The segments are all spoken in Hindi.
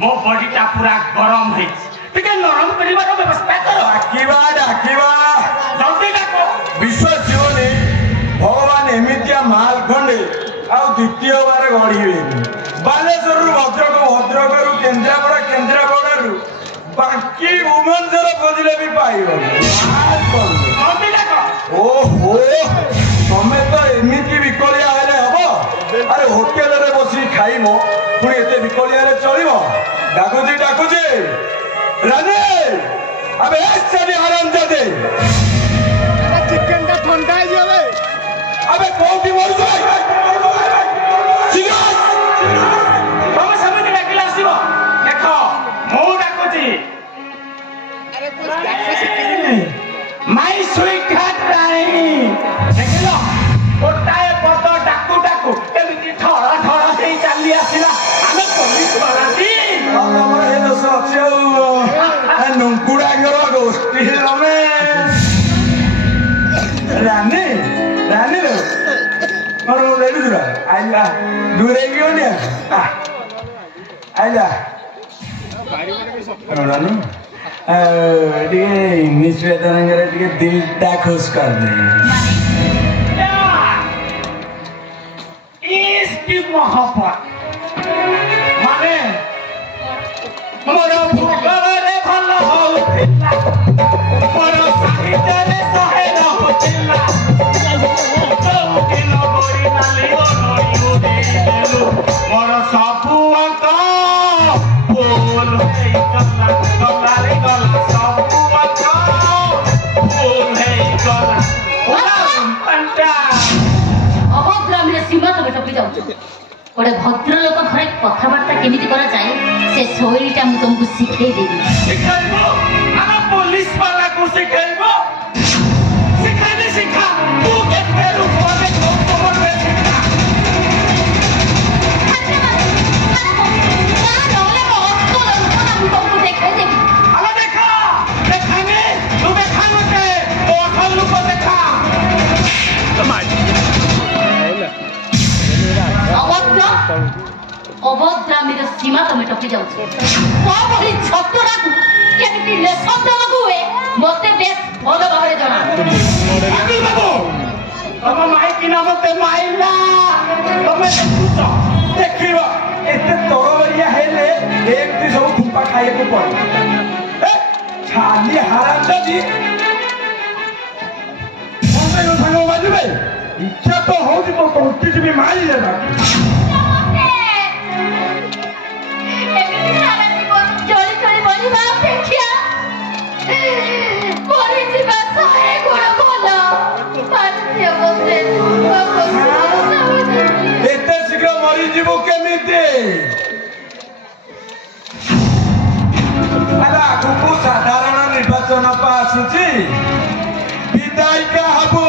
मो बॉडीटा पूरा गरम है टिके नरम करिवार व्यवस्था करो डाकिबा जल्दी डाको विश्वास जीवनी भगवान एमितिया माल खंडे आ द्वितीय बार गढ़िबे बालेश्वर भद्रक भद्रक केन्द्रापड़ा केन्द्रापड़ा बाकी भुवनेश्वर खोजले भी पाइबो जल्दी डाको ओहो तमे तो एमिति विकलिया हेले हबो अरे होटल रे बसी खाइमो पुणी एते विकलिया रे चलिबो डाकुजी राजे अबे ऐसे आराम दे चिकन का ठंडा ही है अबे कौन की मर जाए तुम सब डाकिला आसीबो देखो मो डाकुजी अरे कुछ माई स्वीट हार्ट रानी देखलो गोटाए पद डाकू डाकू एमिति ठड़ा ठड़ा से चली आसीला आमे पुलिस वालाती हमरा हे दोस अछि नंकुड़ा गरो गोष्ठी रमे रानी रे मरो लेडू जुरा आइला दूरे गयो ने आइला रानी इंग्लिश वेदन दिल टा खुश कर दे इसकी मोहब्बत माने मोर भूगरे भल होतिला मोर साहित्य सहेल होतिला किलो गोरी नाली नई उदेलु मोर सबु अंक बोल है गला गलारे गला सबु अंक बोल है गला पंटा अभद्र मेरे सीमा तो टपी जाऊ गोटे भद्र लोक घरे कथबार्ता केमिति करा जाए से शैलीटा मु तुमको सिखाई देबी सिखाइबो आना पुलिस वाला को सिखाइबो सिखाने सिखा तू के फेर ऊपर कोमर में सिखा अरे देखा देखाने तू देखा मते तो असल रूप देखा अभद्र मेरे सीमा तो टपी जाऊ सबरी छतरा को केमिति लेसन दबकु हुए मते बेस भल भाबरे जना अभी बाबू तम माई की नाम ते माइला तमे देखुछ देखिबो एते तोरवरिया हेले एक ती सब खुंपा खाए को पड़ खाली हाराम दादी कोसे को संग बाजबे इच्छा तो होजी तो कोंटी भी मारी देना एते शीघ्र मरी जीवो केमिते अला आगुकु साधारण निर्वाचन आसुची विधायिका हबो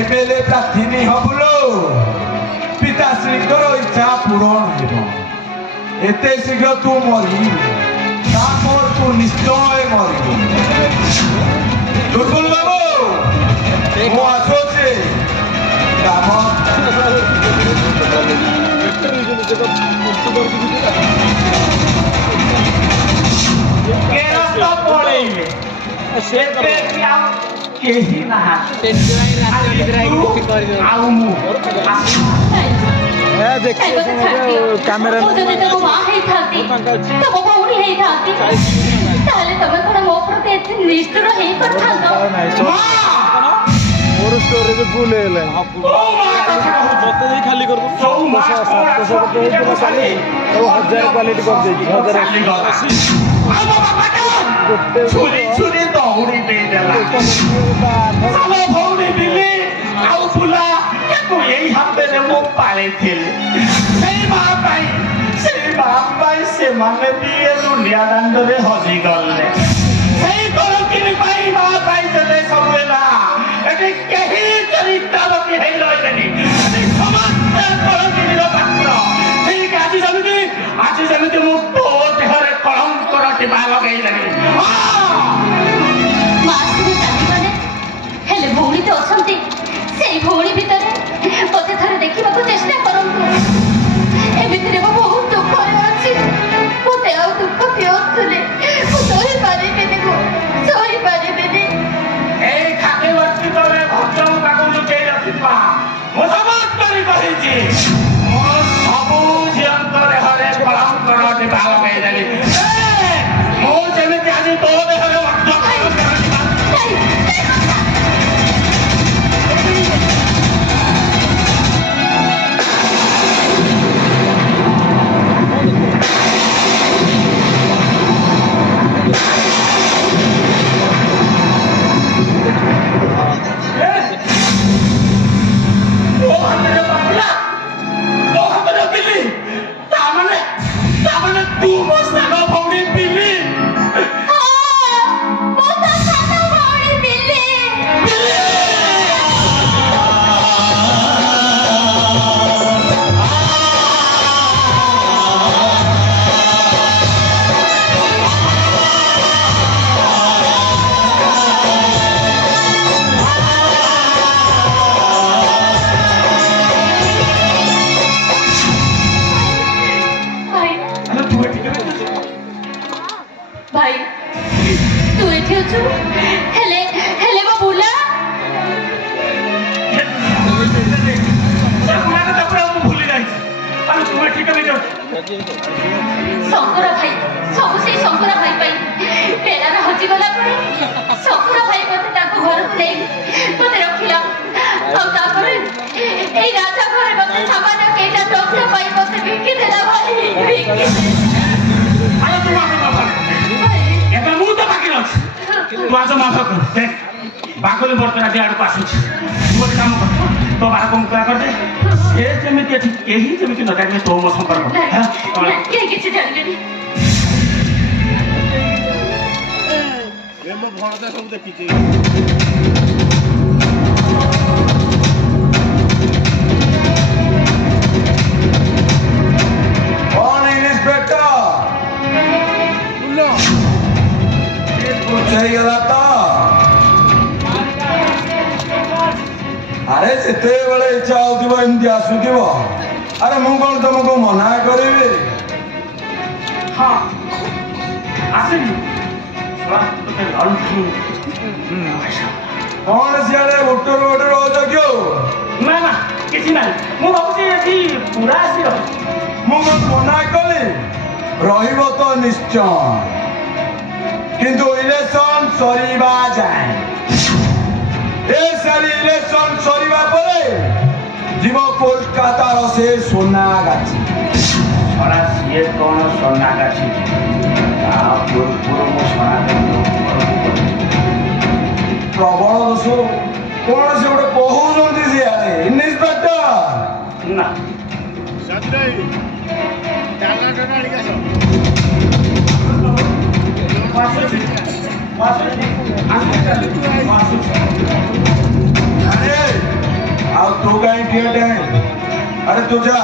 एमएलए प्रार्थी हबुलो पिताश्रीଙ୍କର इच्छा पूरण हेबो एते शीघ्र तू मरी तापर तू निश्चय मरी କେରତ ପଳେଇଲେ ଏବେ କି ଆଉ କେହି ନାହାନ୍ତି ଆଉ ମୁଁ କ୍ୟାମେରା ତମ ଭଉଣୀ ହେଇଥାନ୍ତି ତାହେଲେ ତମେ କଣ ମୋ ପ୍ରତି ଏତେ ନିଷ୍ଠୁର ହେଇପାରିଥାନ୍ତ? ମୋର ଷ୍ଟୋରେଜ ଫୁଲ ହେଇଗଲାଣି ମତେ ଦେଇ ଖାଲି କରିଦେବୁ 700 ହେଇଥିଲା କାଲି ଆଉ 1000 କ୍ୱାଲିଟି କରିଦେଇଛି 1000 ସେମାନେ ବି ଦୁନିଆ ଦାଣ୍ଡରେ ହଜିଗଲେ ସେଇ କରକିନି ପାଇଁ ମା ପାଇଦେଲେ ସବୁ ହେଲା ଏଠି କେହି ଚରିତ୍ରବତୀ ହେଇ ରହିଲେନି ଏଠି ସମସ୍ତେ କରକିନିର ପାତ୍ର ଠିକ ଆଜି ଯେମିତି ମୁଁ ତୋ ଦେହରେ କଳଙ୍କର ଟିପା ଲଗେଇଲେନି ହେଲେ ଭଉଣୀ ତ ଅଛନ୍ତି ସେଇ ଭଉଣୀ ଭିତରେ ମତେ ଥରେ ଦେଖିବାକୁ ଚେଷ୍ଟା କରନ୍ତୁ ଏମିତିରେ ମୁଁ ବହୁତ ଦୁଃଖରେ ଅଛି ମତେ ଆଉ ଦୁଃଖ ଦିଅନ୍ତୁନି ମୁଁ ସହିପାରିବିନି ଏଇ ଖାଲି ବର୍ଷି ତଳେ ଭକ୍ତଙ୍କୁ ତାକୁ ଲୁଚେଇ ରଖିଥିବା ମୁଁ ସମସ୍ତ କରି କହିଛି ମୋ ସବୁ ଝିଅଙ୍କ ଦେହରେ କଳଙ୍କର ଟିପା ଲଗେଇଦେଲି ମୁଁ ଯେମିତି ଆଜି ତୋ ଦେହରେ ମଧ୍ୟ भाई तू एठी अछु हेले बा बुला बुला तो पूरा भूली जाई अरे तू एठी कभी जाऊ शंकर भाई सब से शंकर भाई पाई पेला ना हजी गला परे शंकर भाई मते ताको घर को ले मते रखिला और तापरे ए राजा घरे मते सामान केटा टोकरा पाई मते बिकी देला भाई बिकी अरे तू माफ एबे मु तो बाकी रछ तू आज माफ कर देख बागले बर्तन आडी आड़ पासुछ तू एक काम कर तो बारा को मुका कर दे ए जेमिति एठी केही जेमिति न जाने तो मो संपर्क हां के किछ जानलेनी एमो भणदा सब देखि छी कौन इंस्पेक्टर बोलो ହେଇଗଲା ତ ଆରେ ଯେତେବେଳେ ଇଚ୍ଛା ହଉଥିବ ଏମିତି ଆସୁଥିବ ଆରେ ମୁଁ କଣ ତମକୁ ମନା କରିବି हां आसिनी କଣ ସିଆଡେ ଗୋଟରୁ ଗୋଟେ ରହୁଛ କି ना ना किछि ना मु भाबुची एठी पूरा आसी रह ମୁଁ କଣ ମନା କଲି ରହିବ ତ ନିଶ୍ଚୟ କିନ୍ତୁ ଇଲେକ୍ସନ ସରିବା ଯାଏ ଏ ସାରି ଇଲେକ୍ସନ ସରିବା ପରେ ଯିବ କୋଲକାତାର ସେ সোনাগাছি छड़ा सिए कोन सोनागाछी आ पूर्व मो सोनागाछी ପ୍ରବଳ ଦୋଷ କଣ ସେ ଗୋଟେ କହୁଛନ୍ତି ସିଆଡେ ଇନ୍ସପେକ୍ଟର ना ସତ୍ୟ ଡାଲା ଡାଲା ଆଣିକା ସବୁ ଆରେ ଆଉ ତୁ କାହିଁ ଠିଆ ନାହିଁ ଆରେ ତୁ ଯା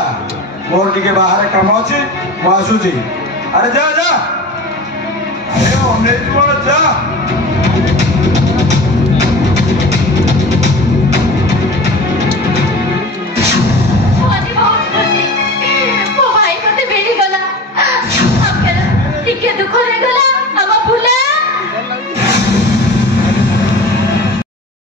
ମୋର ଟିକେ ବାହାରେ କାମ ଅଛି ମୁଁ ଆସୁଛି ଆରେ ଯା ଯା ଆରେ ଅନେକ ଯା